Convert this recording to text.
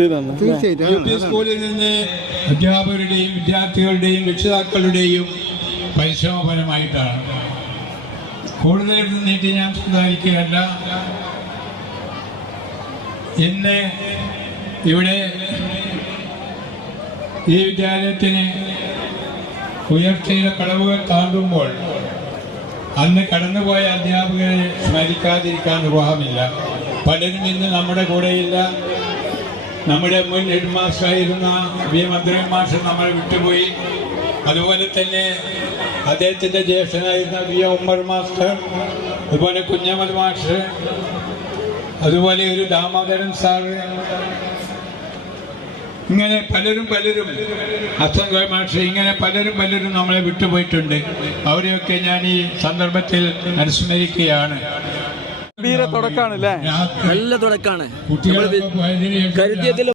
U P സ്കൂളിൽ നിന്ന് അധ്യാപകരുടെയും വിദ്യാർത്ഥികളുടെയും രക്ഷിതാക്കളുടെയും പരിശ്രമഫലമായിട്ടാണ്. കൂടുതൽ നീട്ടി ഞാൻ സംസാരിക്കുകയല്ല. ഇന്ന് ഇവിടെ ഈ വിദ്യാലയത്തിന് ഉയർച്ചയുടെ കടവുകൾ താണ്ടുമ്പോൾ അന്ന് കടന്നുപോയ അധ്യാപകരെ സ്മരിക്കാതിരിക്കാൻ നിർവാഹമില്ല. പലരും ഇന്ന് നമ്മുടെ കൂടെയില്ല. നമ്മുടെ മുൻ ഹെഡ് മാസ്റ്ററായിരുന്ന വി മദ്രൻ മാസ്റ്റർ നമ്മളെ വിട്ടുപോയി. അതുപോലെ തന്നെ അദ്ദേഹത്തിൻ്റെ ജ്യേഷ്ഠനായിരുന്ന വി ഉമ്മർ മാസ്റ്റർ, അതുപോലെ കുഞ്ഞമ്മദ് മാസ്റ്റർ, അതുപോലെ ഒരു ദാമോദരൻ സാറ്, ഇങ്ങനെ പലരും ഹസൻ കോയ മാസ്റ്റർ, ഇങ്ങനെ പലരും നമ്മളെ വിട്ടുപോയിട്ടുണ്ട്. അവരെയൊക്കെ ഞാൻ ഈ സന്ദർഭത്തിൽ അനുസ്മരിക്കുകയാണ്. തുടക്കാണ്, നല്ല തുടക്കാണ്. കുട്ടികൾ